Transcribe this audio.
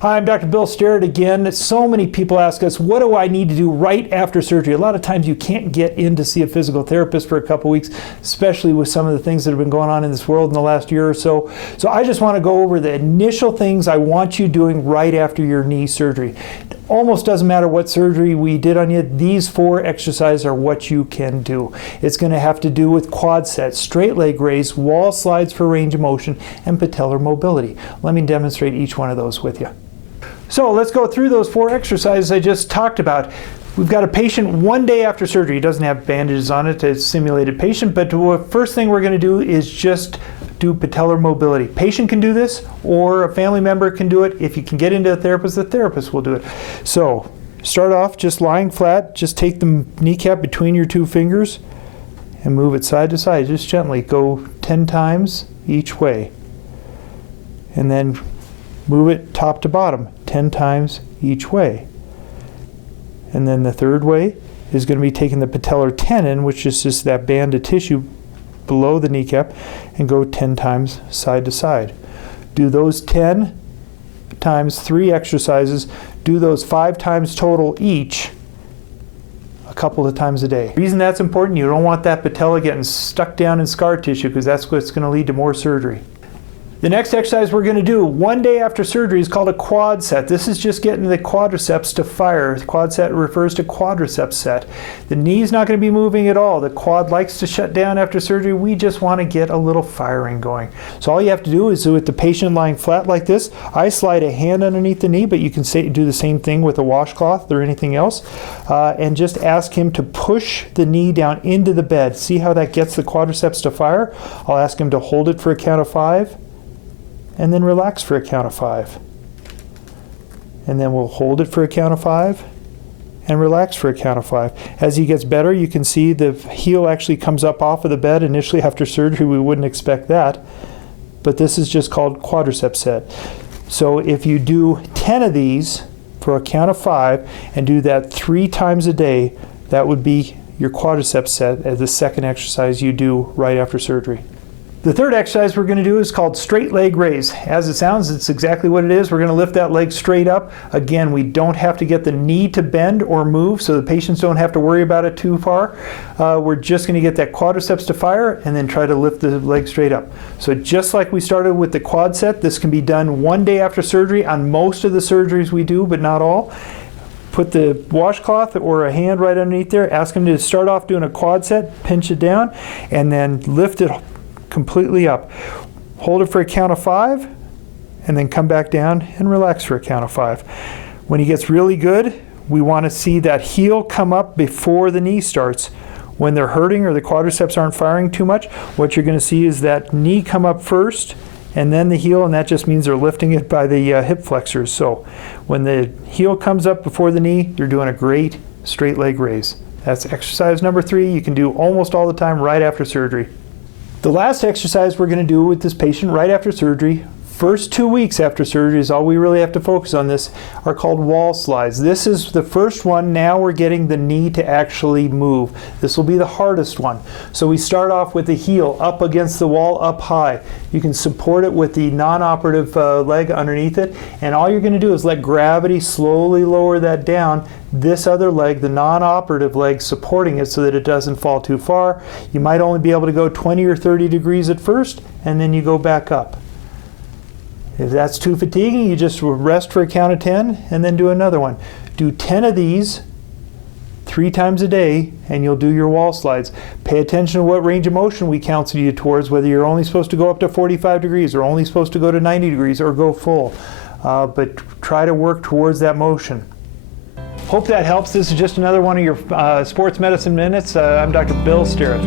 Hi, I'm Dr. Bill Sterrett again. So many people ask us, what do I need to do right after surgery? A lot of times you can't get in to see a physical therapist for a couple weeks, especially with some of the things that have been going on in this world in the last year or so. So I just want to go over the initial things I want you doing right after your knee surgery. It almost doesn't matter what surgery we did on you. These 4 exercises are what you can do. It's going to have to do with quad sets, straight leg raise, wall slides for range of motion, and patellar mobility. Let me demonstrate each one of those with you. So let's go through those 4 exercises I just talked about. We've got a patient 1 day after surgery. He doesn't have bandages on it. It's a simulated patient, but the first thing we're going to do is just do patellar mobility. Patient can do this, or a family member can do it. If you can get into a therapist, the therapist will do it. So start off just lying flat. Just take the kneecap between your 2 fingers and move it side to side. Just gently go 10 times each way. And then move it top to bottom 10 times each way. And then the third way is going to be taking the patellar tendon, which is just that band of tissue below the kneecap, and go 10 times side to side. Do those 10 times 3 exercises. Do those 5 times total each, a couple of times a day. The reason that's important, you don't want that patella getting stuck down in scar tissue, because that's what's going to lead to more surgery. The next exercise we're going to do 1 day after surgery is called a quad set. This is just getting the quadriceps to fire. The quad set refers to quadricep set. The knee's not going to be moving at all. The quad likes to shut down after surgery. We just want to get a little firing going. So all you have to do is, with the patient lying flat like this, I slide a hand underneath the knee, but you can do the same thing with a washcloth or anything else, and just ask him to push the knee down into the bed. See how that gets the quadriceps to fire? I'll ask him to hold it for a count of 5. And then relax for a count of 5. And then we'll hold it for a count of 5 and relax for a count of 5. As he gets better, you can see the heel actually comes up off of the bed. Initially after surgery, we wouldn't expect that, but this is just called quadricep set. So if you do 10 of these for a count of 5 and do that 3 times a day, that would be your quadricep set as the second exercise you do right after surgery. The third exercise we're going to do is called straight leg raise. As it sounds, it's exactly what it is. We're going to lift that leg straight up. Again, we don't have to get the knee to bend or move, so the patients don't have to worry about it too far. We're just going to get that quadriceps to fire and then try to lift the leg straight up. So just like we started with the quad set, this can be done 1 day after surgery on most of the surgeries we do, but not all. Put the washcloth or a hand right underneath there. Ask them to start off doing a quad set, pinch it down, and then lift it completely up. Hold it for a count of 5 and then come back down and relax for a count of 5. When he gets really good, we want to see that heel come up before the knee starts. When they're hurting or the quadriceps aren't firing too much, what you're going to see is that knee come up first and then the heel, and that just means they're lifting it by the hip flexors. So when the heel comes up before the knee, you're doing a great straight leg raise. That's exercise number 3. You can do almost all the time right after surgery. The last exercise we're going to do with this patient right after surgery, first 2 weeks after surgery is all we really have to focus on this, are called wall slides. This is the first one. Now we're getting the knee to actually move. This will be the hardest one. So we start off with the heel up against the wall, up high. You can support it with the non-operative leg underneath it, and all you're going to do is let gravity slowly lower that down. This other leg, the non-operative leg, supporting it so that it doesn't fall too far. You might only be able to go 20 or 30 degrees at first, and then you go back up. If that's too fatiguing, you just rest for a count of 10 and then do another one. Do 10 of these 3 times a day and you'll do your wall slides. Pay attention to what range of motion we counsel you towards, whether you're only supposed to go up to 45 degrees or only supposed to go to 90 degrees or go full. But try to work towards that motion. Hope that helps. This is just another one of your Sports Medicine Minutes. I'm Dr. Bill Sterrett.